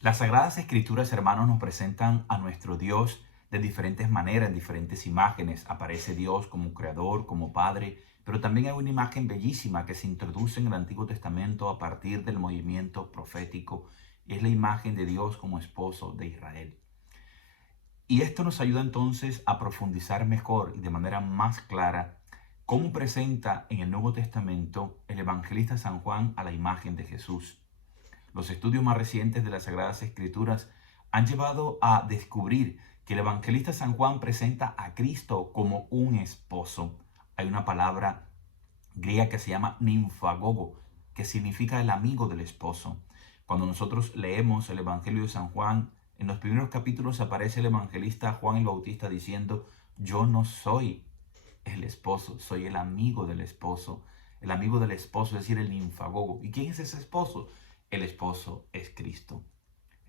Las Sagradas Escrituras, hermanos, nos presentan a nuestro Dios de diferentes maneras, en diferentes imágenes. Aparece Dios como creador, como Padre, pero también hay una imagen bellísima que se introduce en el Antiguo Testamento a partir del movimiento profético. Es la imagen de Dios como esposo de Israel. Y esto nos ayuda entonces a profundizar mejor y de manera más clara cómo presenta en el Nuevo Testamento el evangelista San Juan a la imagen de Jesús. Los estudios más recientes de las Sagradas Escrituras han llevado a descubrir que el evangelista San Juan presenta a Cristo como un esposo. Hay una palabra griega que se llama ninfagogo, que significa el amigo del esposo. Cuando nosotros leemos el Evangelio de San Juan, en los primeros capítulos aparece el evangelista Juan el Bautista diciendo: yo no soy el esposo, soy el amigo del esposo. El amigo del esposo, es decir, el ninfagogo. ¿Y quién es ese esposo? El esposo es Cristo.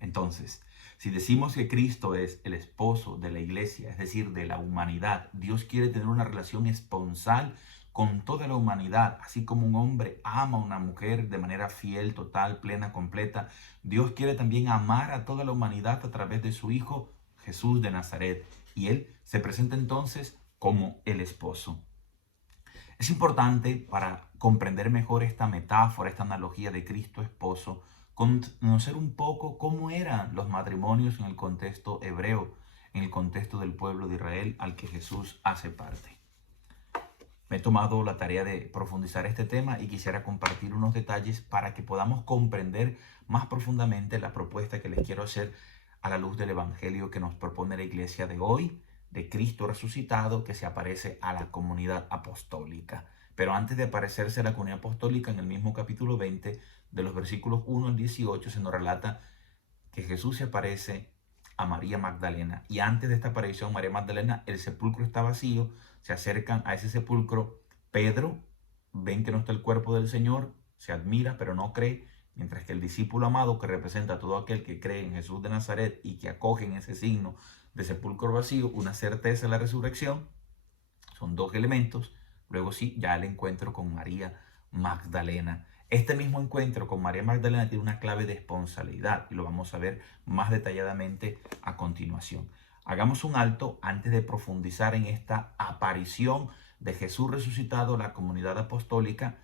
Entonces, si decimos que Cristo es el esposo de la iglesia, es decir, de la humanidad, Dios quiere tener una relación esponsal con toda la humanidad, así como un hombre ama a una mujer de manera fiel, total, plena, completa. Dios quiere también amar a toda la humanidad a través de su Hijo Jesús de Nazaret. Y Él se presenta entonces como el esposo. Es importante para comprender mejor esta metáfora, esta analogía de Cristo esposo, conocer un poco cómo eran los matrimonios en el contexto hebreo, en el contexto del pueblo de Israel al que Jesús hace parte. Me he tomado la tarea de profundizar este tema y quisiera compartir unos detalles para que podamos comprender más profundamente la propuesta que les quiero hacer a la luz del Evangelio que nos propone la iglesia de hoy, de Cristo resucitado, que se aparece a la comunidad apostólica. Pero antes de aparecerse a la comunidad apostólica, en el mismo capítulo 20, de los versículos 1 al 18, se nos relata que Jesús se aparece a María Magdalena. Y antes de esta aparición, María Magdalena, el sepulcro está vacío, se acercan a ese sepulcro. Pedro, ven que no está el cuerpo del Señor, se admira, pero no cree, mientras que el discípulo amado, que representa a todo aquel que cree en Jesús de Nazaret y que acoge en ese signo de sepulcro vacío una certeza de la resurrección, son dos elementos. Luego sí, ya el encuentro con María Magdalena. Este mismo encuentro con María Magdalena tiene una clave de esponsabilidad y lo vamos a ver más detalladamente a continuación. Hagamos un alto antes de profundizar en esta aparición de Jesús resucitado a la comunidad apostólica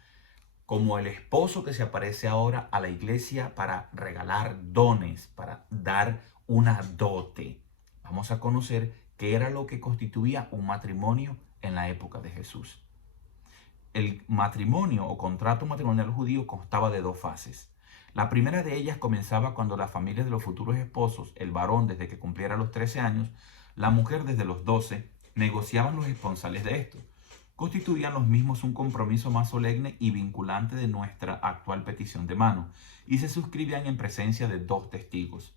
como el esposo que se aparece ahora a la iglesia para regalar dones, para dar una dote. Vamos a conocer qué era lo que constituía un matrimonio en la época de Jesús. El matrimonio o contrato matrimonial judío constaba de dos fases. La primera de ellas comenzaba cuando las familias de los futuros esposos, el varón desde que cumpliera los 13 años, la mujer desde los 12, negociaban los esponsales de esto. Constituían los mismos un compromiso más solemne y vinculante de nuestra actual petición de mano, y se suscribían en presencia de dos testigos.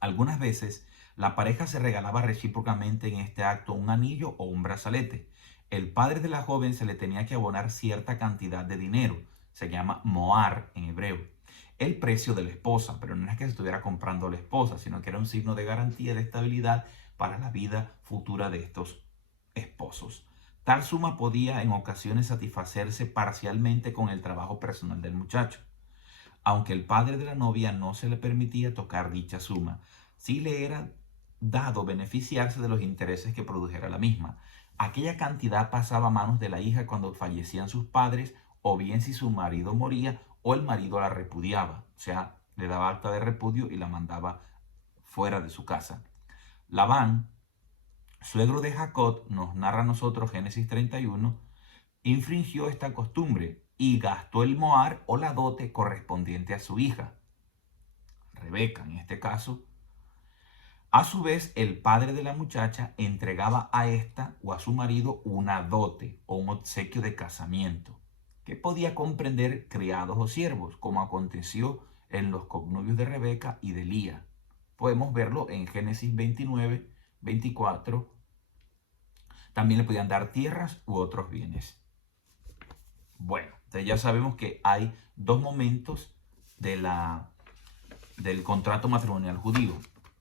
Algunas veces, la pareja se regalaba recíprocamente en este acto un anillo o un brazalete. El padre de la joven se le tenía que abonar cierta cantidad de dinero, se llama moar en hebreo, el precio de la esposa, pero no es que se estuviera comprando la esposa, sino que era un signo de garantía de estabilidad para la vida futura de estos esposos. Tal suma podía en ocasiones satisfacerse parcialmente con el trabajo personal del muchacho. Aunque el padre de la novia no se le permitía tocar dicha suma, sí le era dado beneficiarse de los intereses que produjera la misma. Aquella cantidad pasaba a manos de la hija cuando fallecían sus padres, o bien si su marido moría o el marido la repudiaba, o sea, le daba acta de repudio y la mandaba fuera de su casa. Labán, suegro de Jacob, nos narra a nosotros Génesis 31, infringió esta costumbre y gastó el mohar o la dote correspondiente a su hija, Rebeca en este caso. A su vez, el padre de la muchacha entregaba a esta o a su marido una dote o un obsequio de casamiento, que podía comprender criados o siervos, como aconteció en los connubios de Rebeca y de Lía. Podemos verlo en Génesis 29, 24. También le podían dar tierras u otros bienes. Bueno, entonces ya sabemos que hay dos momentos de del contrato matrimonial judío.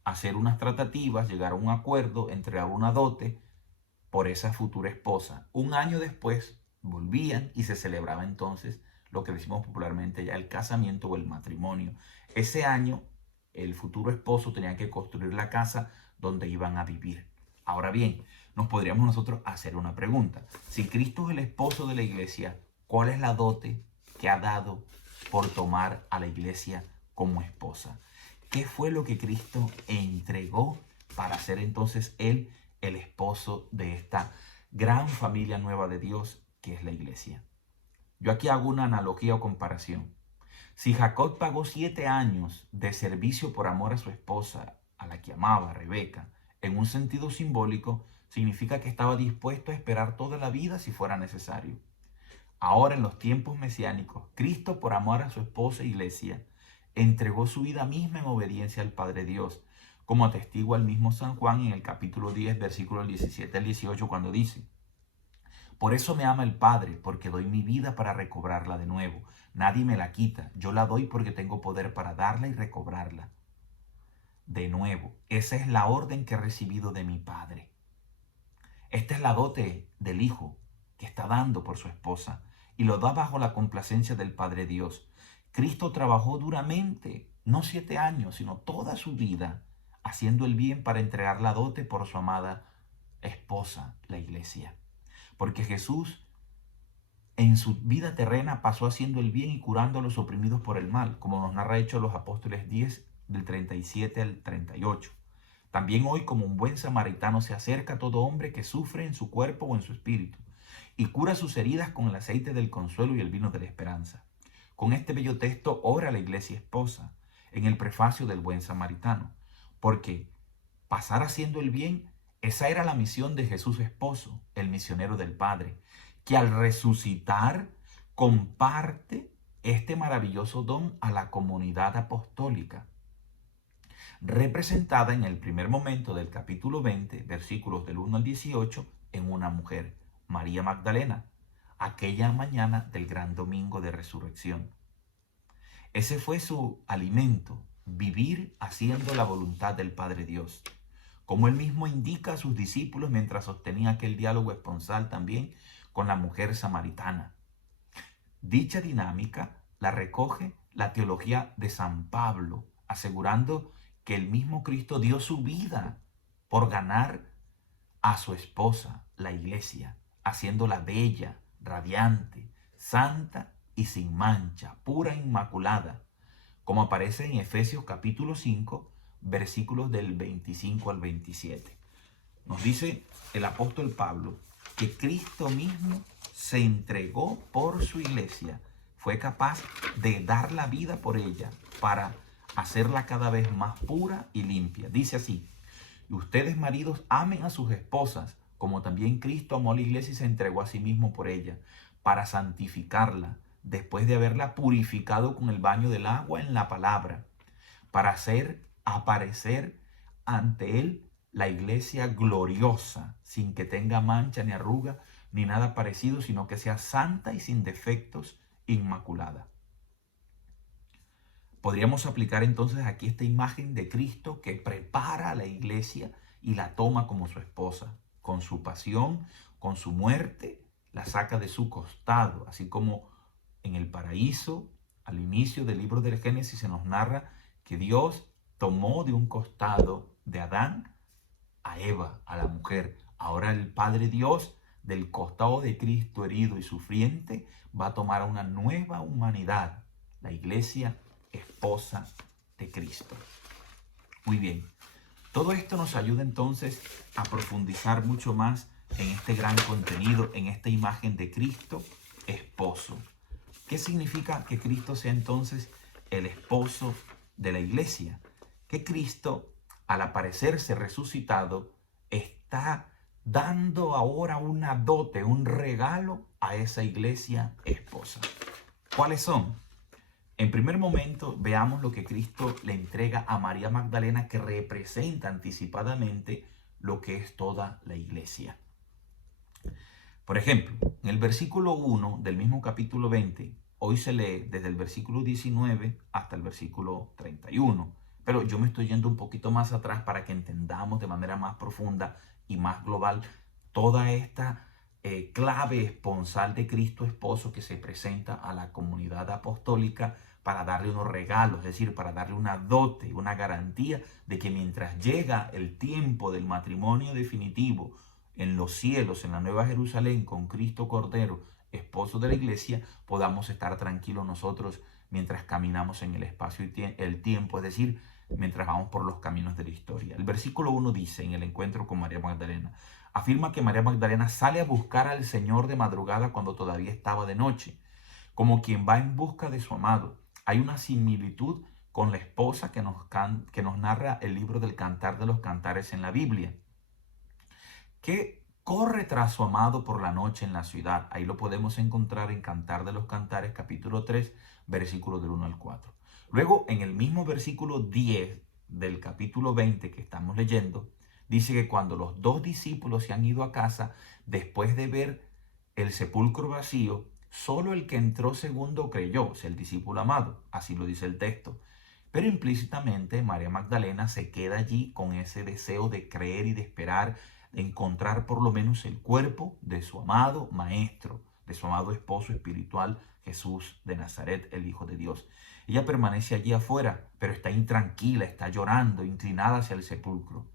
Hacer unas tratativas, llegar a un acuerdo, entregar una dote por esa futura esposa. Un año después volvían y se celebraba entonces lo que decimos popularmente ya el casamiento o el matrimonio. Ese año el futuro esposo tenía que construir la casa donde iban a vivir. Ahora bien, nos podríamos nosotros hacer una pregunta. Si Cristo es el esposo de la iglesia, ¿cuál es la dote que ha dado por tomar a la iglesia como esposa? ¿Qué fue lo que Cristo entregó para ser entonces Él el esposo de esta gran familia nueva de Dios que es la iglesia? Yo aquí hago una analogía o comparación. Si Jacob pagó 7 años de servicio por amor a su esposa, a la que amaba, Rebeca, en un sentido simbólico, significa que estaba dispuesto a esperar toda la vida si fuera necesario. Ahora, en los tiempos mesiánicos, Cristo, por amor a su esposa iglesia, entregó su vida misma en obediencia al Padre Dios, como atestigua el mismo San Juan en el capítulo 10, versículos 17 al 18, cuando dice: por eso me ama el Padre, porque doy mi vida para recobrarla de nuevo. Nadie me la quita, yo la doy porque tengo poder para darla y recobrarla de nuevo. Esa es la orden que he recibido de mi Padre. Esta es la dote del Hijo que está dando por su esposa y lo da bajo la complacencia del Padre Dios. Cristo trabajó duramente, no 7 años, sino toda su vida, haciendo el bien para entregar la dote por su amada esposa, la iglesia. Porque Jesús en su vida terrena pasó haciendo el bien y curando a los oprimidos por el mal, como nos narra Hechos los Apóstoles 10, del 37 al 38. También hoy, como un buen samaritano, se acerca a todo hombre que sufre en su cuerpo o en su espíritu, y cura sus heridas con el aceite del consuelo y el vino de la esperanza. Con este bello texto ora la iglesia esposa, en el prefacio del buen samaritano, porque pasar haciendo el bien, esa era la misión de Jesús esposo, el misionero del Padre, que al resucitar comparte este maravilloso don a la comunidad apostólica, representada en el primer momento del capítulo 20, versículos del 1 al 18, en una mujer, María Magdalena, aquella mañana del gran domingo de resurrección. Ese fue su alimento, vivir haciendo la voluntad del Padre Dios, como él mismo indica a sus discípulos mientras sostenía aquel diálogo esponsal también con la mujer samaritana. Dicha dinámica la recoge la teología de San Pablo, asegurando que el mismo Cristo dio su vida por ganar a su esposa, la iglesia, haciéndola bella, radiante, santa y sin mancha, pura e inmaculada, como aparece en Efesios capítulo 5, versículos del 25 al 27. Nos dice el apóstol Pablo que Cristo mismo se entregó por su iglesia, fue capaz de dar la vida por ella para hacerla cada vez más pura y limpia. Dice así: y ustedes, maridos, amen a sus esposas, como también Cristo amó a la iglesia y se entregó a sí mismo por ella, para santificarla, después de haberla purificado con el baño del agua en la palabra, para hacer aparecer ante él la iglesia gloriosa, sin que tenga mancha ni arruga, ni nada parecido, sino que sea santa y sin defectos, inmaculada. Podríamos aplicar entonces aquí esta imagen de Cristo que prepara a la iglesia y la toma como su esposa, con su pasión, con su muerte, la saca de su costado, así como en el paraíso, al inicio del libro del Génesis se nos narra que Dios tomó de un costado de Adán a Eva, a la mujer. Ahora el Padre Dios, del costado de Cristo herido y sufriente, va a tomar a una nueva humanidad, la iglesia esposa de Cristo. Muy bien, todo esto nos ayuda entonces a profundizar mucho más en este gran contenido, en esta imagen de Cristo esposo. ¿Qué significa que Cristo sea entonces el esposo de la iglesia? Que Cristo, al aparecerse resucitado, está dando ahora una dote, un regalo a esa iglesia esposa. ¿Cuáles son? En primer momento, veamos lo que Cristo le entrega a María Magdalena, que representa anticipadamente lo que es toda la iglesia. Por ejemplo, en el versículo 1 del mismo capítulo 20, hoy se lee desde el versículo 19 hasta el versículo 31. Pero yo me estoy yendo un poquito más atrás para que entendamos de manera más profunda y más global toda esta clave esponsal de Cristo esposo que se presenta a la comunidad apostólica para darle unos regalos, es decir, para darle una dote, una garantía de que mientras llega el tiempo del matrimonio definitivo en los cielos, en la Nueva Jerusalén, con Cristo Cordero, esposo de la iglesia, podamos estar tranquilos nosotros mientras caminamos en el espacio y el tiempo, es decir, mientras vamos por los caminos de la historia. El versículo 1 dice, en el encuentro con María Magdalena, afirma que María Magdalena sale a buscar al Señor de madrugada cuando todavía estaba de noche, como quien va en busca de su amado. Hay una similitud con la esposa que nos narra el libro del Cantar de los Cantares en la Biblia, que corre tras su amado por la noche en la ciudad. Ahí lo podemos encontrar en Cantar de los Cantares, capítulo 3, versículos del 1 al 4. Luego, en el mismo versículo 10 del capítulo 20 que estamos leyendo, dice que cuando los dos discípulos se han ido a casa, después de ver el sepulcro vacío, solo el que entró segundo creyó, es el discípulo amado, así lo dice el texto. Pero implícitamente María Magdalena se queda allí con ese deseo de creer y de esperar, de encontrar por lo menos el cuerpo de su amado maestro, de su amado esposo espiritual, Jesús de Nazaret, el Hijo de Dios. Ella permanece allí afuera, pero está intranquila, está llorando, inclinada hacia el sepulcro.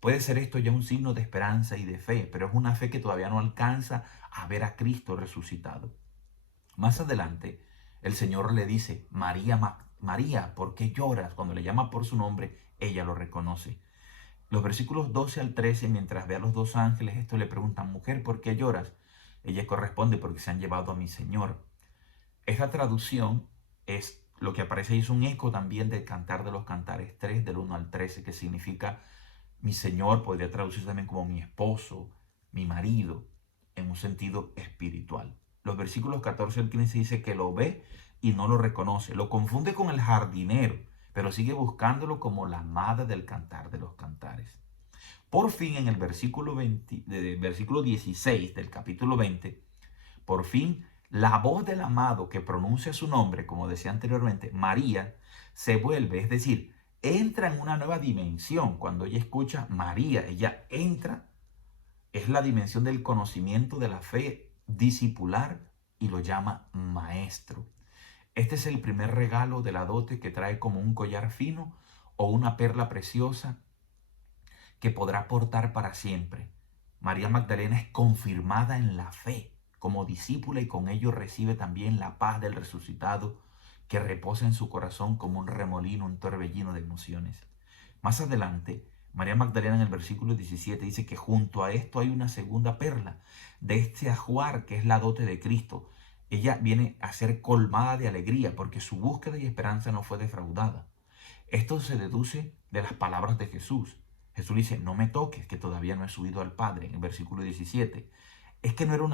Puede ser esto ya un signo de esperanza y de fe, pero es una fe que todavía no alcanza a ver a Cristo resucitado. Más adelante, el Señor le dice, María, ¿por qué lloras? Cuando le llama por su nombre, ella lo reconoce. Los versículos 12 al 13, mientras ve a los dos ángeles, esto le preguntan, mujer, ¿por qué lloras? Ella corresponde, porque se han llevado a mi Señor. Esta traducción es lo que aparece ahí, es un eco también del Cantar de los Cantares 3, del 1 al 13, que significa mi Señor, podría traducirse también como mi esposo, mi marido, en un sentido espiritual. Los versículos 14 al 15 dice que lo ve y no lo reconoce, lo confunde con el jardinero, pero sigue buscándolo como la amada del Cantar de los Cantares. Por fin, en el versículo 16 del capítulo 20, por fin la voz del amado que pronuncia su nombre, como decía anteriormente, María, se vuelve, es decir, entra en una nueva dimensión. Cuando ella escucha María, ella entra, es la dimensión del conocimiento de la fe discipular y lo llama maestro. Este es el primer regalo de la dote que trae como un collar fino o una perla preciosa que podrá portar para siempre. María Magdalena es confirmada en la fe como discípula y con ello recibe también la paz del resucitado que reposa en su corazón como un remolino, un torbellino de emociones. Más adelante, María Magdalena en el versículo 17 dice que junto a esto hay una segunda perla de este ajuar que es la dote de Cristo. Ella viene a ser colmada de alegría porque su búsqueda y esperanza no fue defraudada. Esto se deduce de las palabras de Jesús. Jesús dice, no me toques, que todavía no he subido al Padre, en el versículo 17. Es que no era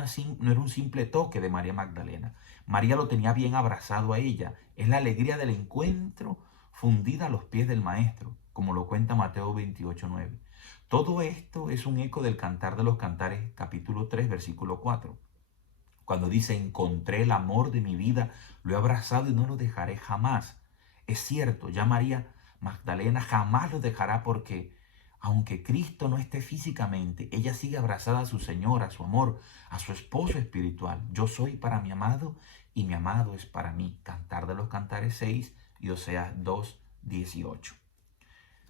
un simple toque de María Magdalena. María lo tenía bien abrazado a ella. Es la alegría del encuentro fundida a los pies del Maestro, como lo cuenta Mateo 28:9. Todo esto es un eco del Cantar de los Cantares, capítulo 3, versículo 4. Cuando dice, encontré el amor de mi vida, lo he abrazado y no lo dejaré jamás. Es cierto, ya María Magdalena jamás lo dejará porque, aunque Cristo no esté físicamente, ella sigue abrazada a su Señor, a su amor, a su esposo espiritual. Yo soy para mi amado y mi amado es para mí. Cantar de los Cantares 6 y Oseas 2:18.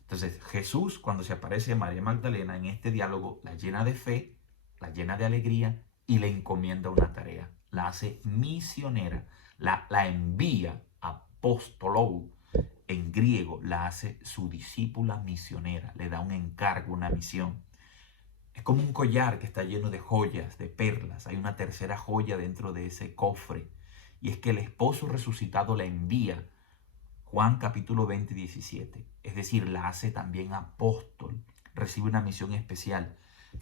Entonces Jesús, cuando se aparece a María Magdalena en este diálogo, la llena de fe, la llena de alegría y le encomienda una tarea. La hace misionera, la envía, apostolou, en griego, la hace su discípula misionera, le da un encargo, una misión. Es como un collar que está lleno de joyas, de perlas. Hay una tercera joya dentro de ese cofre. Y es que el esposo resucitado la envía. Juan capítulo 20, 17. Es decir, la hace también apóstol. Recibe una misión especial.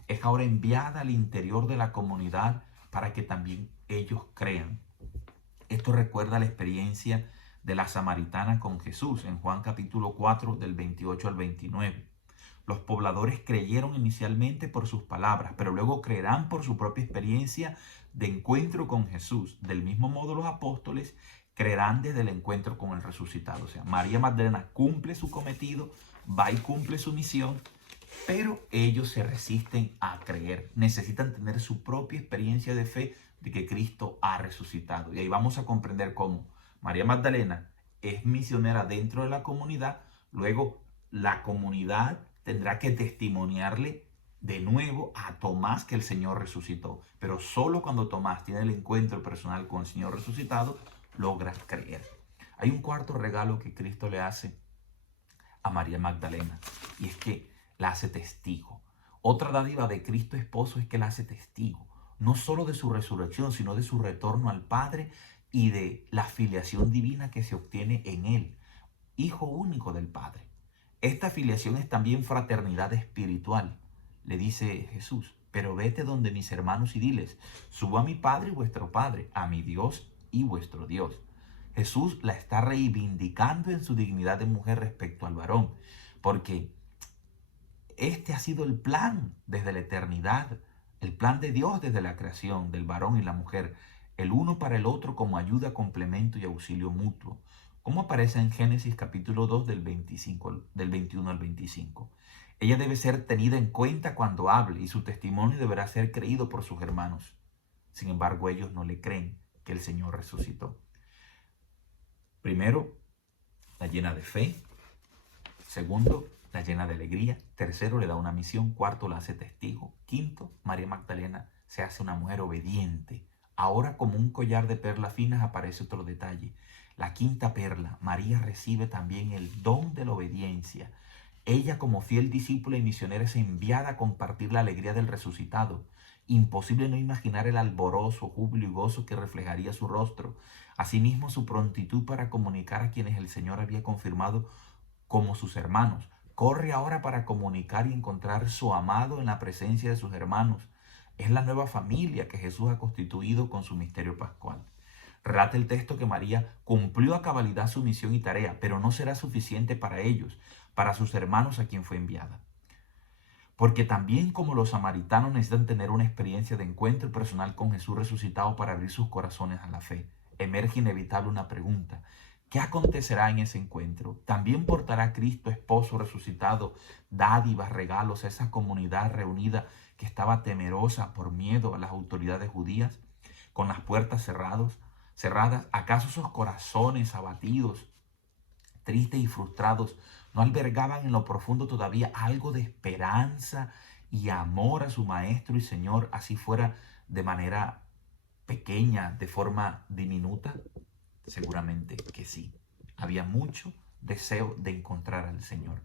Es ahora enviada al interior de la comunidad para que también ellos crean. Esto recuerda la experiencia de la samaritana con Jesús en Juan capítulo 4 del 28 al 29. Los pobladores creyeron inicialmente por sus palabras, pero luego creerán por su propia experiencia de encuentro con Jesús. Del mismo modo los apóstoles creerán desde el encuentro con el resucitado. O sea, María Magdalena cumple su cometido, va y cumple su misión, pero ellos se resisten a creer. Necesitan tener su propia experiencia de fe de que Cristo ha resucitado. Y ahí vamos a comprender cómo María Magdalena es misionera dentro de la comunidad, luego la comunidad tendrá que testimoniarle de nuevo a Tomás que el Señor resucitó. Pero solo cuando Tomás tiene el encuentro personal con el Señor resucitado, logra creer. Hay un cuarto regalo que Cristo le hace a María Magdalena, y es que la hace testigo. Otra dádiva de Cristo esposo es que la hace testigo, no solo de su resurrección, sino de su retorno al Padre y de la filiación divina que se obtiene en él, hijo único del Padre. Esta filiación es también fraternidad espiritual, le dice Jesús. Pero vete donde mis hermanos y diles, subo a mi Padre y vuestro Padre, a mi Dios y vuestro Dios. Jesús la está reivindicando en su dignidad de mujer respecto al varón, porque este ha sido el plan desde la eternidad, el plan de Dios desde la creación del varón y la mujer, el uno para el otro como ayuda, complemento y auxilio mutuo, como aparece en Génesis capítulo 2 del 21 al 25. Ella debe ser tenida en cuenta cuando hable y su testimonio deberá ser creído por sus hermanos. Sin embargo, ellos no le creen que el Señor resucitó. Primero, la llena de fe. Segundo, la llena de alegría. Tercero, le da una misión. Cuarto, la hace testigo. Quinto, María Magdalena se hace una mujer obediente. Ahora, como un collar de perlas finas, aparece otro detalle. La quinta perla, María recibe también el don de la obediencia. Ella, como fiel discípula y misionera, es enviada a compartir la alegría del resucitado. Imposible no imaginar el alborozo, júbilo y gozo que reflejaría su rostro. Asimismo, su prontitud para comunicar a quienes el Señor había confirmado como sus hermanos. Corre ahora para comunicar y encontrar su amado en la presencia de sus hermanos. Es la nueva familia que Jesús ha constituido con su misterio pascual. Relata el texto que María cumplió a cabalidad su misión y tarea, pero no será suficiente para ellos, para sus hermanos a quien fue enviada. Porque también como los samaritanos necesitan tener una experiencia de encuentro personal con Jesús resucitado para abrir sus corazones a la fe, emerge inevitable una pregunta. ¿Qué acontecerá en ese encuentro? ¿También portará Cristo, esposo resucitado, dádivas, regalos a esa comunidad reunida que estaba temerosa por miedo a las autoridades judías, con las puertas cerradas? ¿Acaso esos corazones abatidos, tristes y frustrados, no albergaban en lo profundo todavía algo de esperanza y amor a su Maestro y Señor, así fuera de manera pequeña, de forma diminuta? Seguramente que sí. Había mucho deseo de encontrar al Señor.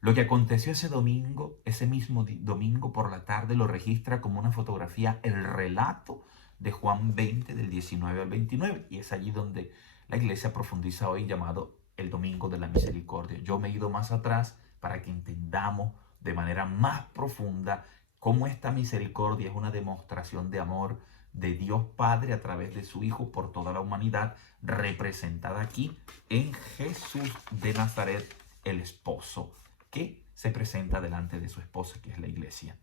Lo que aconteció ese domingo, ese mismo domingo por la tarde, lo registra como una fotografía el relato de Juan 20, del 19 al 29. Y es allí donde la iglesia profundiza hoy, llamado el Domingo de la Misericordia. Yo me he ido más atrás para que entendamos de manera más profunda cómo esta misericordia es una demostración de amor de Dios Padre a través de su Hijo por toda la humanidad, representada aquí en Jesús de Nazaret, el esposo, que se presenta delante de su esposa, que es la iglesia.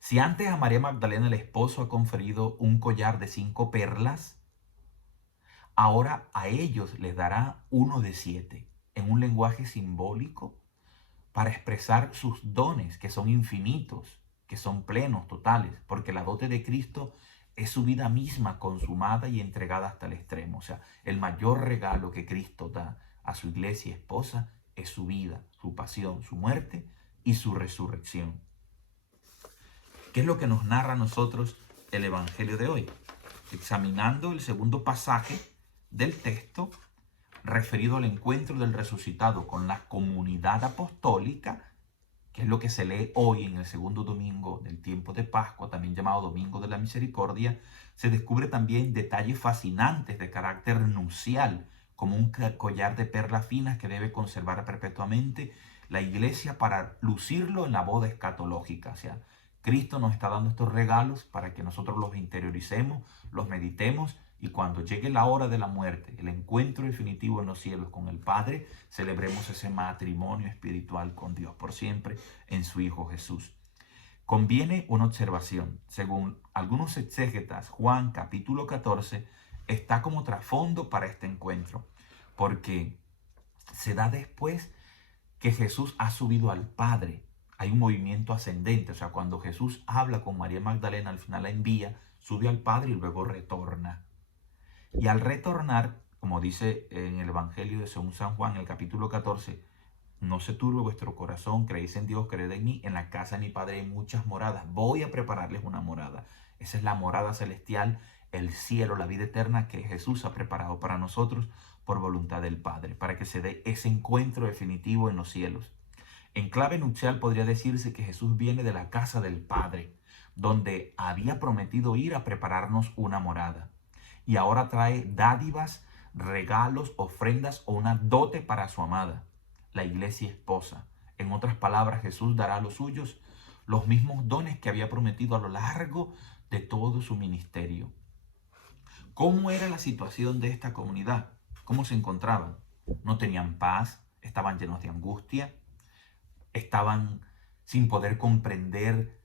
Si antes a María Magdalena el esposo ha conferido un collar de 5 perlas, ahora a ellos les dará uno de 7, en un lenguaje simbólico para expresar sus dones, que son infinitos, que son plenos, totales, porque la dote de Cristo es su vida misma consumada y entregada hasta el extremo. O sea, el mayor regalo que Cristo da a su iglesia esposa es su vida, su pasión, su muerte y su resurrección. ¿Qué es lo que nos narra a nosotros el Evangelio de hoy? Examinando el segundo pasaje del texto referido al encuentro del resucitado con la comunidad apostólica, que es lo que se lee hoy en el segundo domingo del tiempo de Pascua, también llamado Domingo de la Misericordia, se descubre también detalles fascinantes de carácter nupcial, como un collar de perlas finas que debe conservar perpetuamente la iglesia para lucirlo en la boda escatológica. O sea, Cristo nos está dando estos regalos para que nosotros los interioricemos, los meditemos, y cuando llegue la hora de la muerte, el encuentro definitivo en los cielos con el Padre, celebremos ese matrimonio espiritual con Dios por siempre en su Hijo Jesús. Conviene una observación. Según algunos exégetas, Juan capítulo 14 está como trasfondo para este encuentro, porque se da después que Jesús ha subido al Padre. Hay un movimiento ascendente, o sea, cuando Jesús habla con María Magdalena, al final la envía, sube al Padre y luego retorna. Y al retornar, como dice en el Evangelio de según San Juan, el capítulo 14, no se turbe vuestro corazón, creéis en Dios, creed en mí. En la casa de mi Padre hay muchas moradas. Voy a prepararles una morada. Esa es la morada celestial, el cielo, la vida eterna que Jesús ha preparado para nosotros por voluntad del Padre, para que se dé ese encuentro definitivo en los cielos. En clave nupcial podría decirse que Jesús viene de la casa del Padre, donde había prometido ir a prepararnos una morada. Y ahora trae dádivas, regalos, ofrendas o una dote para su amada, la iglesia esposa. En otras palabras, Jesús dará a los suyos los mismos dones que había prometido a lo largo de todo su ministerio. ¿Cómo era la situación de esta comunidad? ¿Cómo se encontraban? No tenían paz, estaban llenos de angustia, estaban sin poder comprender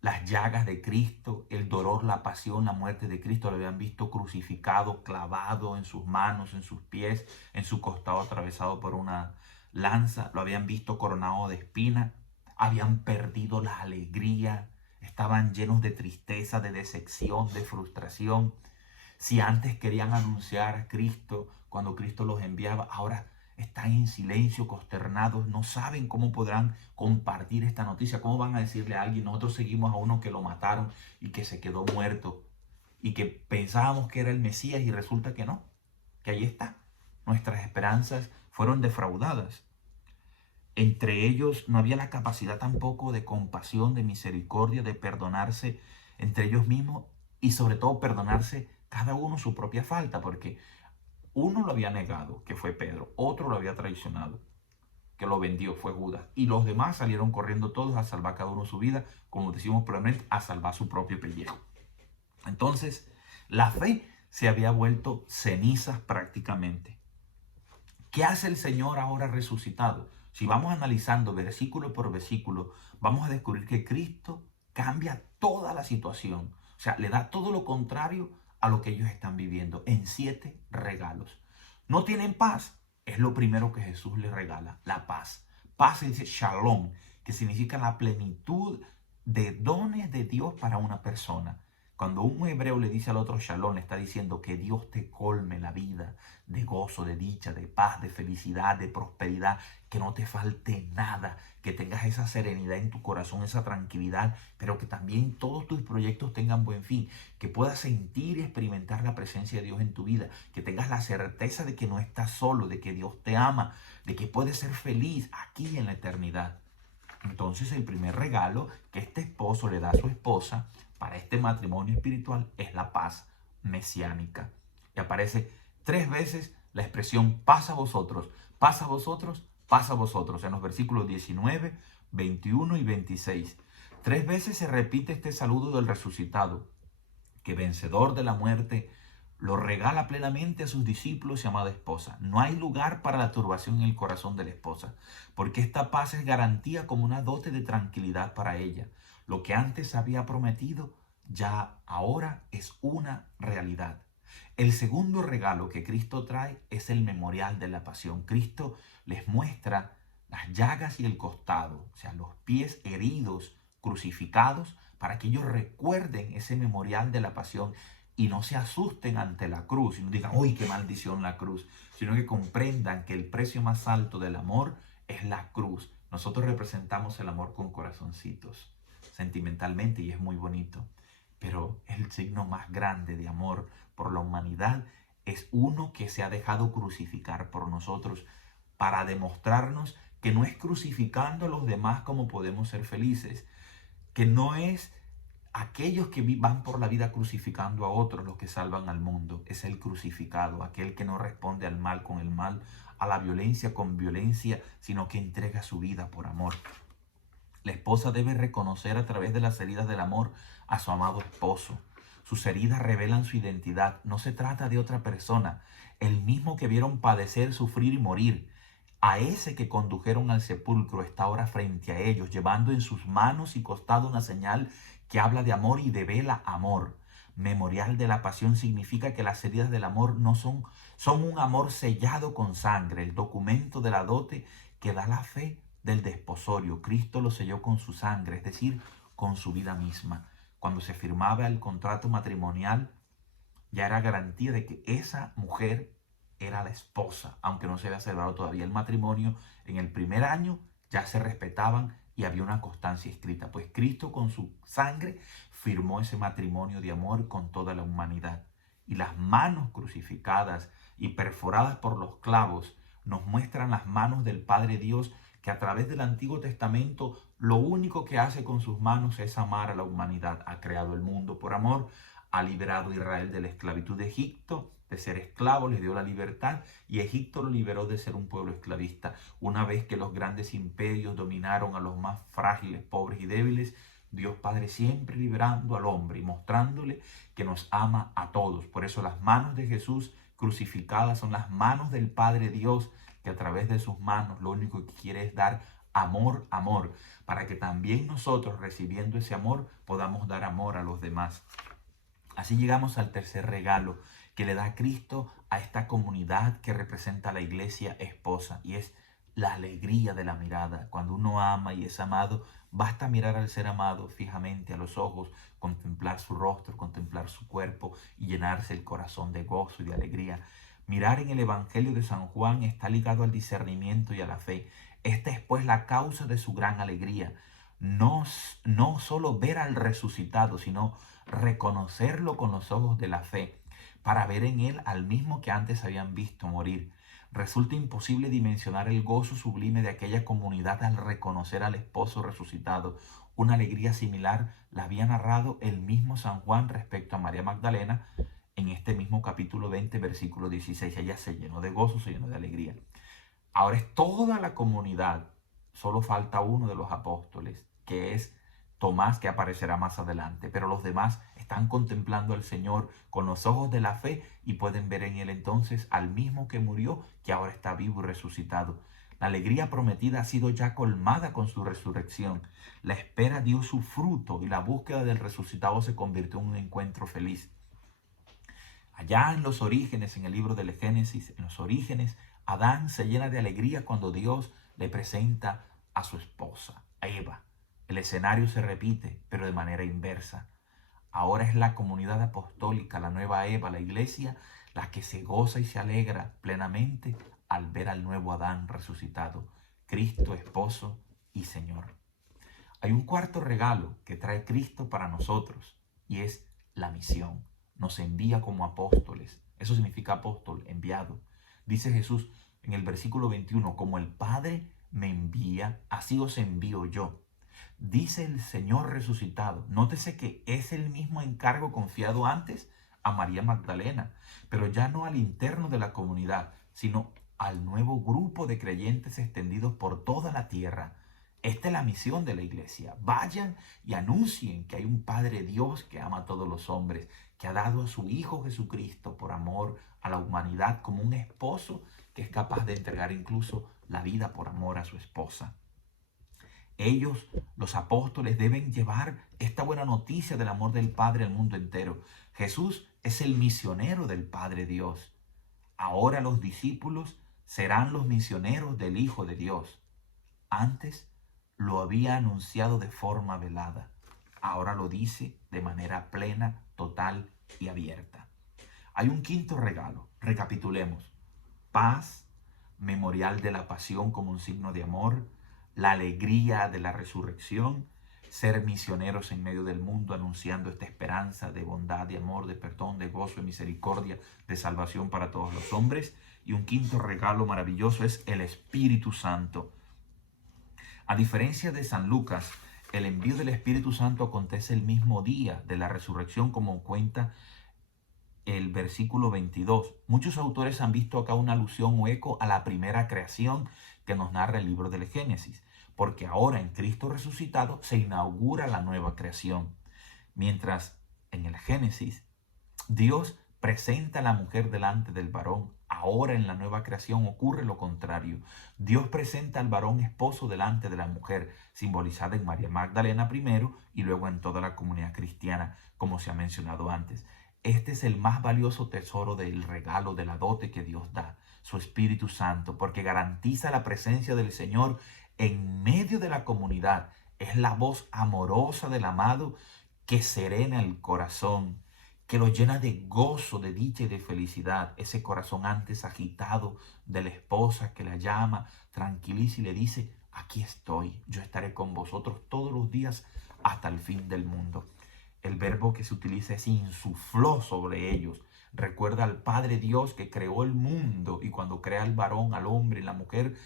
las llagas de Cristo, el dolor, la pasión, la muerte de Cristo. Lo habían visto crucificado, clavado en sus manos, en sus pies, en su costado atravesado por una lanza. Lo habían visto coronado de espinas. Habían perdido la alegría. Estaban llenos de tristeza, de decepción, de frustración. Si antes querían anunciar a Cristo, cuando Cristo los enviaba, ahora están en silencio, consternados, no saben cómo podrán compartir esta noticia, cómo van a decirle a alguien, nosotros seguimos a uno que lo mataron y que se quedó muerto y que pensábamos que era el Mesías y resulta que no, que ahí está. Nuestras esperanzas fueron defraudadas. Entre ellos no había la capacidad tampoco de compasión, de misericordia, de perdonarse entre ellos mismos y sobre todo perdonarse cada uno su propia falta, porque uno lo había negado, que fue Pedro, otro lo había traicionado, que lo vendió, fue Judas, y los demás salieron corriendo todos a salvar cada uno su vida, como decimos probablemente, a salvar su propio pellejo. Entonces, la fe se había vuelto cenizas prácticamente. ¿Qué hace el Señor ahora resucitado? Si vamos analizando versículo por versículo, vamos a descubrir que Cristo cambia toda la situación. O sea, le da todo lo contrario a lo que ellos están viviendo en 7 regalos. No tienen paz. Es lo primero que Jesús les regala, la paz. Paz dice shalom, que significa la plenitud de dones de Dios para una persona. Cuando un hebreo le dice al otro shalom, le está diciendo que Dios te colme la vida de gozo, de dicha, de paz, de felicidad, de prosperidad, que no te falte nada, que tengas esa serenidad en tu corazón, esa tranquilidad, pero que también todos tus proyectos tengan buen fin, que puedas sentir y experimentar la presencia de Dios en tu vida, que tengas la certeza de que no estás solo, de que Dios te ama, de que puedes ser feliz aquí en la eternidad. Entonces el primer regalo que este esposo le da a su esposa para este matrimonio espiritual es la paz mesiánica. Y aparece 3 veces la expresión paz a vosotros, paz a vosotros, paz a vosotros, en los versículos 19, 21 y 26. 3 veces se repite este saludo del resucitado, que vencedor de la muerte lo regala plenamente a sus discípulos y amada esposa. No hay lugar para la turbación en el corazón de la esposa, porque esta paz es garantía como una dote de tranquilidad para ella. Lo que antes había prometido, ya ahora es una realidad. El segundo regalo que Cristo trae es el memorial de la pasión. Cristo les muestra las llagas y el costado, o sea, los pies heridos, crucificados, para que ellos recuerden ese memorial de la pasión y no se asusten ante la cruz y no digan, uy, qué maldición la cruz, sino que comprendan que el precio más alto del amor es la cruz. Nosotros representamos el amor con corazoncitos, sentimentalmente, y es muy bonito, pero el signo más grande de amor por la humanidad es uno que se ha dejado crucificar por nosotros para demostrarnos que no es crucificando a los demás como podemos ser felices, que no es aquellos que van por la vida crucificando a otros los que salvan al mundo. Es el crucificado, aquel que no responde al mal con el mal, a la violencia con violencia, sino que entrega su vida por amor. La esposa debe reconocer a través de las heridas del amor a su amado esposo. Sus heridas revelan su identidad. No se trata de otra persona, el mismo que vieron padecer, sufrir y morir. A ese que condujeron al sepulcro está ahora frente a ellos, llevando en sus manos y costado una señal que habla de amor y devela amor. Memorial de la pasión significa que las heridas del amor no son un amor sellado con sangre, el documento de la dote que da la fe del desposorio. Cristo lo selló con su sangre, es decir, con su vida misma. Cuando se firmaba el contrato matrimonial, ya era garantía de que esa mujer era la esposa, aunque no se había celebrado todavía el matrimonio. En el primer año ya se respetaban y había una constancia escrita, pues Cristo con su sangre firmó ese matrimonio de amor con toda la humanidad. Y las manos crucificadas y perforadas por los clavos nos muestran las manos del Padre Dios, que a través del Antiguo Testamento lo único que hace con sus manos es amar a la humanidad. Ha creado el mundo por amor, ha liberado a Israel de la esclavitud de Egipto, de ser esclavo, les dio la libertad, y Egipto lo liberó de ser un pueblo esclavista. Una vez que los grandes imperios dominaron a los más frágiles, pobres y débiles, Dios Padre siempre liberando al hombre y mostrándole que nos ama a todos. Por eso las manos de Jesús crucificadas son las manos del Padre Dios, que a través de sus manos lo único que quiere es dar amor, amor, para que también nosotros, recibiendo ese amor, podamos dar amor a los demás. Así llegamos al tercer regalo que le da Cristo a esta comunidad que representa a la iglesia esposa, y es la alegría de la mirada. Cuando uno ama y es amado, basta mirar al ser amado fijamente a los ojos, contemplar su rostro, contemplar su cuerpo y llenarse el corazón de gozo y de alegría. Mirar en el Evangelio de San Juan está ligado al discernimiento y a la fe. Esta es pues la causa de su gran alegría. No, no solo ver al resucitado, sino reconocerlo con los ojos de la fe, para ver en él al mismo que antes habían visto morir. Resulta imposible dimensionar el gozo sublime de aquella comunidad al reconocer al esposo resucitado. Una alegría similar la había narrado el mismo San Juan respecto a María Magdalena en este mismo capítulo 20, versículo 16. Ella se llenó de gozo, se llenó de alegría. Ahora es toda la comunidad, solo falta uno de los apóstoles, que es Tomás, que aparecerá más adelante, pero los demás están contemplando al Señor con los ojos de la fe y pueden ver en él entonces al mismo que murió, que ahora está vivo y resucitado. La alegría prometida ha sido ya colmada con su resurrección. La espera dio su fruto y la búsqueda del resucitado se convirtió en un encuentro feliz. Allá en los orígenes, en el libro del Génesis, en los orígenes, Adán se llena de alegría cuando Dios le presenta a su esposa, a Eva. El escenario se repite, pero de manera inversa. Ahora es la comunidad apostólica, la nueva Eva, la iglesia, la que se goza y se alegra plenamente al ver al nuevo Adán resucitado, Cristo, esposo y Señor. Hay un cuarto regalo que trae Cristo para nosotros, y es la misión. Nos envía como apóstoles. Eso significa apóstol, enviado. Dice Jesús en el versículo 21, como el Padre me envía, así os envío yo. Dice el Señor resucitado. Nótese que es el mismo encargo confiado antes a María Magdalena, pero ya no al interno de la comunidad, sino al nuevo grupo de creyentes extendidos por toda la tierra. Esta es la misión de la iglesia. Vayan y anuncien que hay un Padre Dios que ama a todos los hombres, que ha dado a su Hijo Jesucristo por amor a la humanidad como un esposo que es capaz de entregar incluso la vida por amor a su esposa. Ellos, los apóstoles, deben llevar esta buena noticia del amor del Padre al mundo entero. Jesús es el misionero del Padre Dios. Ahora los discípulos serán los misioneros del Hijo de Dios. Antes lo había anunciado de forma velada. Ahora lo dice de manera plena, total y abierta. Hay un quinto regalo. Recapitulemos. Paz, memorial de la pasión como un signo de amor, la alegría de la resurrección, ser misioneros en medio del mundo anunciando esta esperanza de bondad, de amor, de perdón, de gozo, de misericordia, de salvación para todos los hombres. Y un quinto regalo maravilloso es el Espíritu Santo. A diferencia de San Lucas, el envío del Espíritu Santo acontece el mismo día de la resurrección, como cuenta el versículo 22. Muchos autores han visto acá una alusión o eco a la primera creación que nos narra el libro del Génesis, porque ahora en Cristo resucitado se inaugura la nueva creación. Mientras en el Génesis Dios presenta a la mujer delante del varón, ahora en la nueva creación ocurre lo contrario. Dios presenta al varón esposo delante de la mujer, simbolizada en María Magdalena primero y luego en toda la comunidad cristiana, como se ha mencionado antes. Este es el más valioso tesoro del regalo de la dote que Dios da, su Espíritu Santo, porque garantiza la presencia del Señor en medio de la comunidad. Es la voz amorosa del amado que serena el corazón, que lo llena de gozo, de dicha y de felicidad. Ese corazón antes agitado de la esposa que la llama, tranquiliza y le dice, aquí estoy, yo estaré con vosotros todos los días hasta el fin del mundo. El verbo que se utiliza es insufló sobre ellos. Recuerda al Padre Dios que creó el mundo y cuando crea al varón, al hombre y la mujer,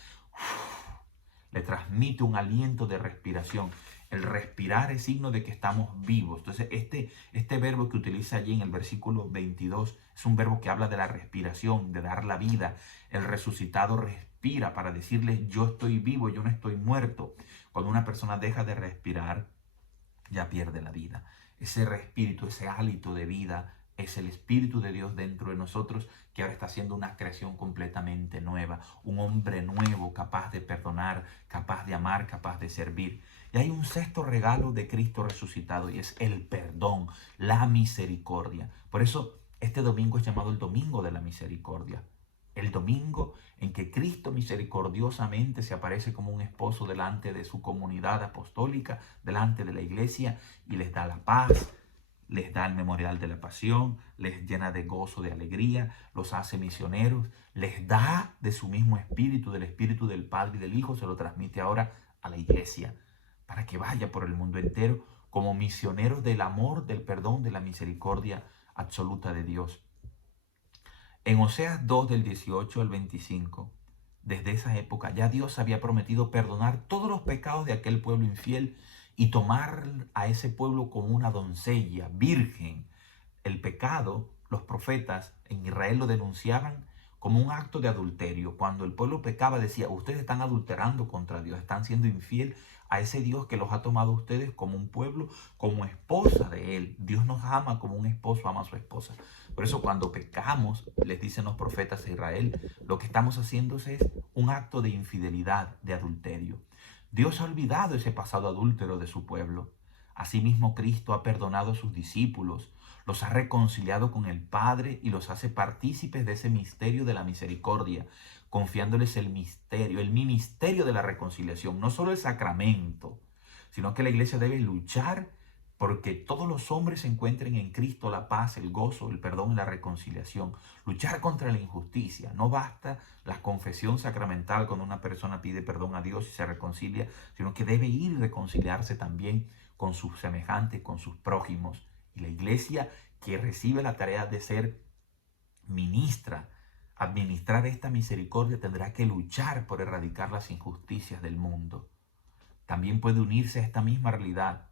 le transmite un aliento de respiración. El respirar es signo de que estamos vivos. Entonces, este verbo que utiliza allí en el versículo 22 es un verbo que habla de la respiración, de dar la vida. El resucitado respira para decirles, yo estoy vivo, yo no estoy muerto. Cuando una persona deja de respirar, ya pierde la vida. Ese espíritu, ese hálito de vida, es el Espíritu de Dios dentro de nosotros que ahora está haciendo una creación completamente nueva, un hombre nuevo capaz de perdonar, capaz de amar, capaz de servir. Y hay un sexto regalo de Cristo resucitado y es el perdón, la misericordia. Por eso este domingo es llamado el Domingo de la Misericordia. El domingo en que Cristo misericordiosamente se aparece como un esposo delante de su comunidad apostólica, delante de la iglesia y les da la paz, les da el memorial de la pasión, les llena de gozo, de alegría, los hace misioneros, les da de su mismo espíritu, del espíritu del Padre y del Hijo, se lo transmite ahora a la iglesia para que vaya por el mundo entero como misioneros del amor, del perdón, de la misericordia absoluta de Dios. En Oseas 2 del 18 al 25, desde esa época ya Dios había prometido perdonar todos los pecados de aquel pueblo infiel y tomar a ese pueblo como una doncella virgen. El pecado, los profetas en Israel lo denunciaban como un acto de adulterio. Cuando el pueblo pecaba decía, ustedes están adulterando contra Dios, están siendo infiel a ese Dios que los ha tomado a ustedes como un pueblo, como esposa de Él. Dios nos ama como un esposo ama a su esposa. Por eso cuando pecamos, les dicen los profetas de Israel, lo que estamos haciendo es un acto de infidelidad, de adulterio. Dios ha olvidado ese pasado adúltero de su pueblo. Asimismo, Cristo ha perdonado a sus discípulos, los ha reconciliado con el Padre y los hace partícipes de ese misterio de la misericordia, confiándoles el ministerio de la reconciliación, no solo el sacramento, sino que la iglesia debe luchar porque todos los hombres se encuentren en Cristo la paz, el gozo, el perdón y la reconciliación. Luchar contra la injusticia. No basta la confesión sacramental cuando una persona pide perdón a Dios y se reconcilia, sino que debe ir y reconciliarse también con sus semejantes, con sus prójimos. Y la iglesia que recibe la tarea de ser ministra, administrar esta misericordia, tendrá que luchar por erradicar las injusticias del mundo. También puede unirse a esta misma realidad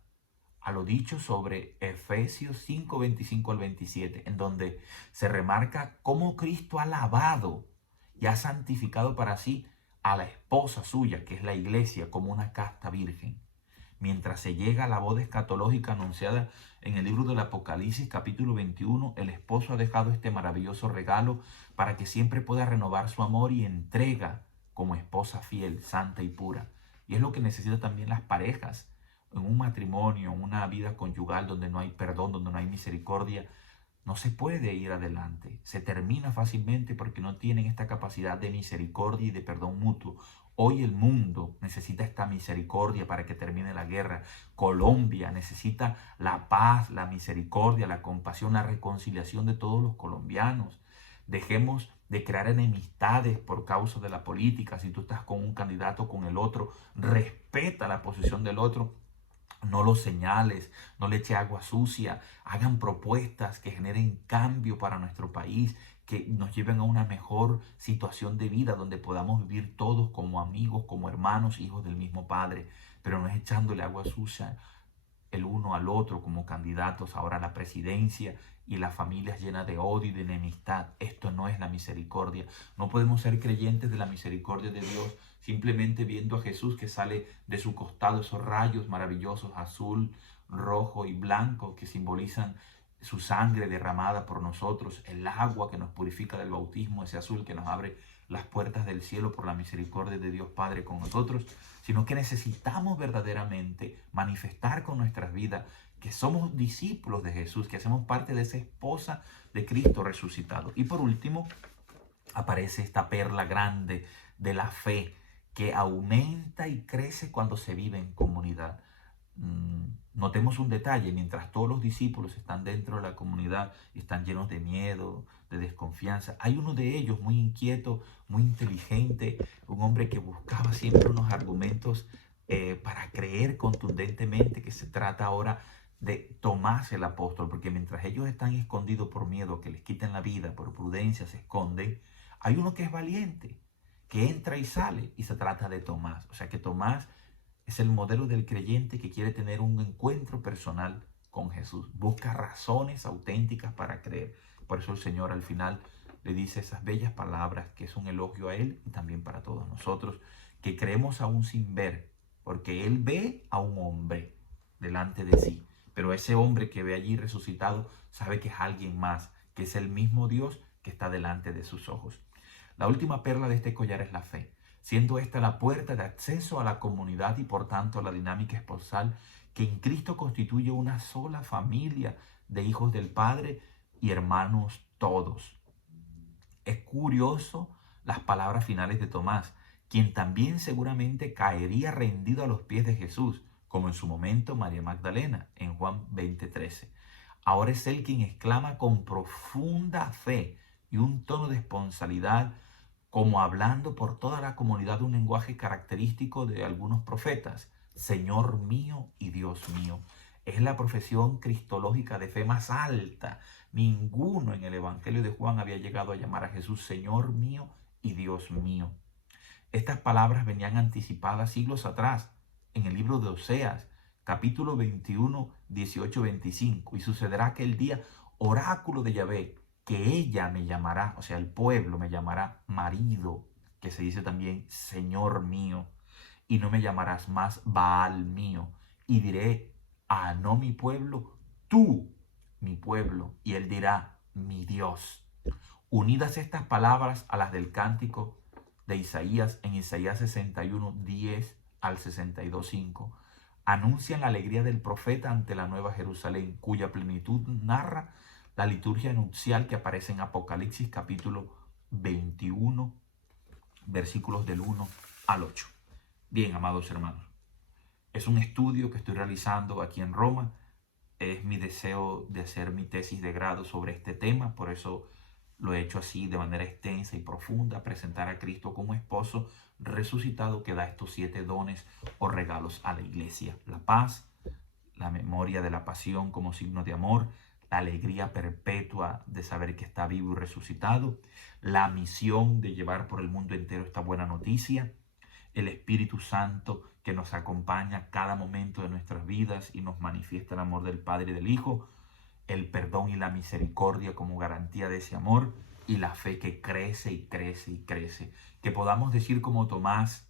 a lo dicho sobre Efesios 5, 25 al 27, en donde se remarca cómo Cristo ha lavado y ha santificado para sí a la esposa suya, que es la iglesia, como una casta virgen. Mientras se llega a la boda escatológica anunciada en el libro del Apocalipsis, capítulo 21, el esposo ha dejado este maravilloso regalo para que siempre pueda renovar su amor y entrega como esposa fiel, santa y pura. Y es lo que necesitan también las parejas en un matrimonio, en una vida conyugal donde no hay perdón, donde no hay misericordia. No se puede ir adelante, se termina fácilmente porque no tienen esta capacidad de misericordia y de perdón mutuo. Hoy el mundo necesita esta misericordia para que termine la guerra. Colombia necesita la paz, la misericordia, la compasión, la reconciliación de todos los colombianos. Dejemos de crear enemistades por causa de la política. Si tú estás con un candidato o con el otro, respeta la posición del otro. No lo señales, no le eche agua sucia, hagan propuestas que generen cambio para nuestro país, que nos lleven a una mejor situación de vida donde podamos vivir todos como amigos, como hermanos, hijos del mismo Padre, pero no es echándole agua sucia el uno al otro como candidatos ahora a la presidencia y las familias llenas de odio y de enemistad. Esto no es la misericordia. No podemos ser creyentes de la misericordia de Dios simplemente viendo a Jesús que sale de su costado esos rayos maravillosos azul, rojo y blanco que simbolizan su sangre derramada por nosotros, el agua que nos purifica del bautismo, ese azul que nos abre las puertas del cielo por la misericordia de Dios Padre con nosotros, sino que necesitamos verdaderamente manifestar con nuestras vidas que somos discípulos de Jesús, que hacemos parte de esa esposa de Cristo resucitado. Y por último, aparece esta perla grande de la fe que aumenta y crece cuando se vive en comunidad. Notemos un detalle: mientras todos los discípulos están dentro de la comunidad y están llenos de miedo, de desconfianza, hay uno de ellos muy inquieto, muy inteligente, un hombre que buscaba siempre unos argumentos para creer contundentemente que se trata ahora de Tomás el apóstol, porque mientras ellos están escondidos por miedo a que les quiten la vida, por prudencia se esconden, hay uno que es valiente, que entra y sale, y se trata de Tomás. O sea que Tomás es el modelo del creyente que quiere tener un encuentro personal con Jesús. Busca razones auténticas para creer. Por eso el Señor al final le dice esas bellas palabras, que es un elogio a Él y también para todos nosotros, que creemos aún sin ver, porque Él ve a un hombre delante de sí. Pero ese hombre que ve allí resucitado sabe que es alguien más, que es el mismo Dios que está delante de sus ojos. La última perla de este collar es la fe, siendo esta la puerta de acceso a la comunidad y por tanto a la dinámica esponsal que en Cristo constituye una sola familia de hijos del Padre y hermanos todos. Es curioso las palabras finales de Tomás, quien también seguramente caería rendido a los pies de Jesús, como en su momento María Magdalena, en Juan 20:13. Ahora es él quien exclama con profunda fe y un tono de esponsalidad, como hablando por toda la comunidad un lenguaje característico de algunos profetas: Señor mío y Dios mío. Es la profesión cristológica de fe más alta. Ninguno en el Evangelio de Juan había llegado a llamar a Jesús Señor mío y Dios mío. Estas palabras venían anticipadas siglos atrás en el libro de Oseas, capítulo 21, 18-25. Y sucederá aquel día, oráculo de Yahvé, que ella me llamará, o sea, el pueblo me llamará marido, que se dice también Señor mío, y no me llamarás más Baal mío. Y diré a no mi pueblo, tú mi pueblo, y él dirá mi Dios. Unidas estas palabras a las del cántico de Isaías, en Isaías 61, 10 al 62, 5, anuncian la alegría del profeta ante la nueva Jerusalén, cuya plenitud narra la liturgia nupcial que aparece en Apocalipsis capítulo 21, versículos del 1 al 8. Bien, amados hermanos, es un estudio que estoy realizando aquí en Roma. Es mi deseo de hacer mi tesis de grado sobre este tema, por eso lo he hecho así de manera extensa y profunda: presentar a Cristo como esposo resucitado que da estos 7 dones o regalos a la iglesia: la paz, la memoria de la pasión como signo de amor, la alegría perpetua de saber que está vivo y resucitado, la misión de llevar por el mundo entero esta buena noticia, el Espíritu Santo que nos acompaña cada momento de nuestras vidas y nos manifiesta el amor del Padre y del Hijo, el perdón y la misericordia como garantía de ese amor, y la fe que crece y crece y crece. Que podamos decir como Tomás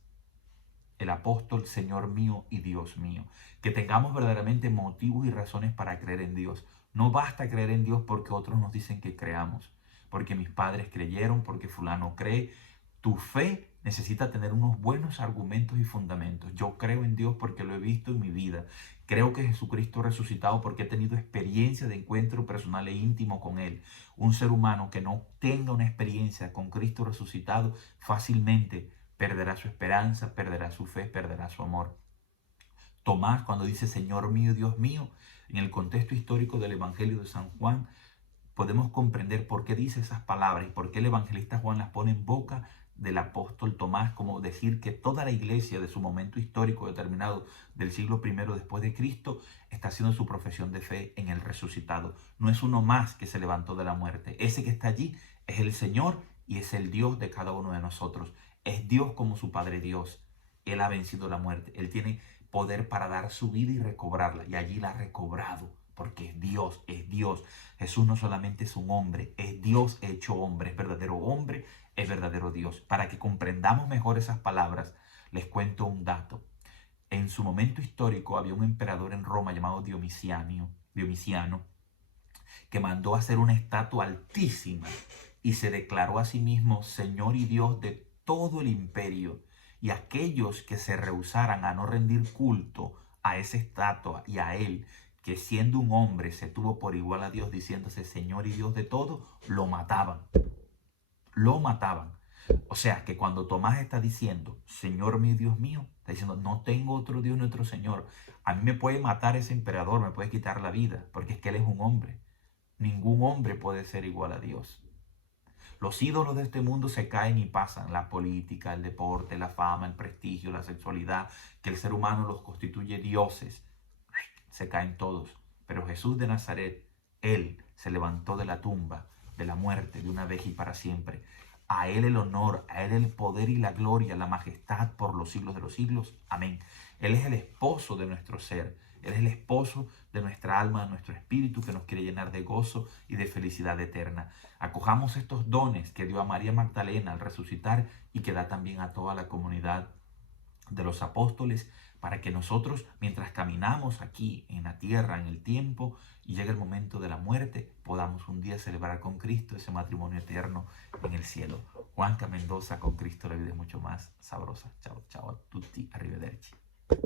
el apóstol: Señor mío y Dios mío. Que tengamos verdaderamente motivos y razones para creer en Dios. No basta creer en Dios porque otros nos dicen que creamos, porque mis padres creyeron, porque fulano cree. Tu fe necesita tener unos buenos argumentos y fundamentos. Yo creo en Dios porque lo he visto en mi vida. Creo que Jesucristo resucitado porque he tenido experiencia de encuentro personal e íntimo con Él. Un ser humano que no tenga una experiencia con Cristo resucitado fácilmente perderá su esperanza, perderá su fe, perderá su amor. Tomás, cuando dice Señor mío, Dios mío, en el contexto histórico del Evangelio de San Juan, podemos comprender por qué dice esas palabras y por qué el evangelista Juan las pone en boca del apóstol Tomás, como decir que toda la iglesia de su momento histórico determinado del siglo I después de Cristo está haciendo su profesión de fe en el resucitado. No es uno más que se levantó de la muerte. Ese que está allí es el Señor y es el Dios de cada uno de nosotros. Es Dios como su Padre Dios. Él ha vencido la muerte. Él tiene poder para dar su vida y recobrarla, y allí la ha recobrado, porque es Dios, es Dios. Jesús no solamente es un hombre, es Dios hecho hombre, es verdadero hombre, es verdadero Dios. Para que comprendamos mejor esas palabras, les cuento un dato. En su momento histórico había un emperador en Roma llamado Dionisiano, que mandó hacer una estatua altísima y se declaró a sí mismo Señor y Dios de todo el imperio. Y aquellos que se rehusaran a no rendir culto a esa estatua y a él, que siendo un hombre se tuvo por igual a Dios diciéndose Señor y Dios de todo, lo mataban. Lo mataban. O sea, que cuando Tomás está diciendo, Señor mío, Dios mío, está diciendo, no tengo otro Dios ni otro Señor. A mí me puede matar ese emperador, me puede quitar la vida, porque es que Él es un hombre. Ningún hombre puede ser igual a Dios. Los ídolos de este mundo se caen y pasan. La política, el deporte, la fama, el prestigio, la sexualidad, que el ser humano los constituye dioses. Se caen todos. Pero Jesús de Nazaret, Él se levantó de la tumba, de la muerte, de una vez y para siempre. A Él el honor, a Él el poder y la gloria, la majestad por los siglos de los siglos. Amén. Él es el esposo de nuestro ser. Él es el esposo de nuestra alma, de nuestro espíritu, que nos quiere llenar de gozo y de felicidad eterna. Acojamos estos dones que dio a María Magdalena al resucitar y que da también a toda la comunidad de los apóstoles, para que nosotros, mientras caminamos aquí en la tierra, en el tiempo, y llega el momento de la muerte, podamos un día celebrar con Cristo ese matrimonio eterno en el cielo. Juanca Mendoza, con Cristo la vida es mucho más sabrosa. Chao, chao a tutti, arrivederci.